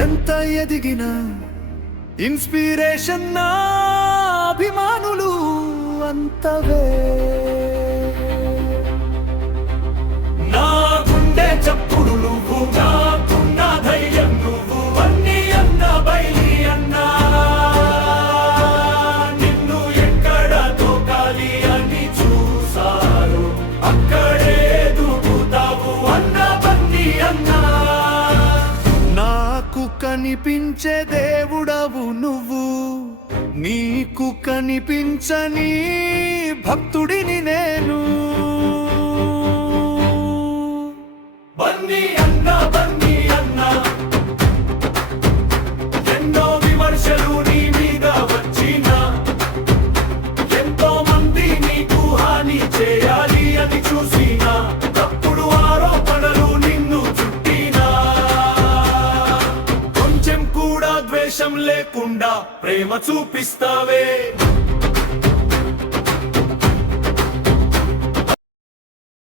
ఎంత ఎదిగినా ఇన్స్పిరేషన్ నా అభిమానులు అంతవే. నా గుండె చప్పుడు నువ్వు, నాకున్న ధైర్యం నువ్వు, బన్నీ అన్న బైలి అన్నా. నిన్ను ఎక్కడ తోకాలి అని చూసారు, అక్కడే దూకుతావు అన్న బన్నీ అన్నా. నాకు కనిపించే దేవుడవు నువ్వు, నీకు కనిపించని భక్తుడిని నేను. బన్నీ అన్నా బన్నీ అన్నా, ఎన్నో విమర్శలు నీ మీద వచ్చినా, ఎంతో మంది నీకు హాని చేయాలి అని చూసినా, తప్పుడు ఆరోపణలు నిన్ను చుట్టినా, కొంచెం కూడా ద్వేషం లేకుండా ప్రేమ చూపిస్తావే.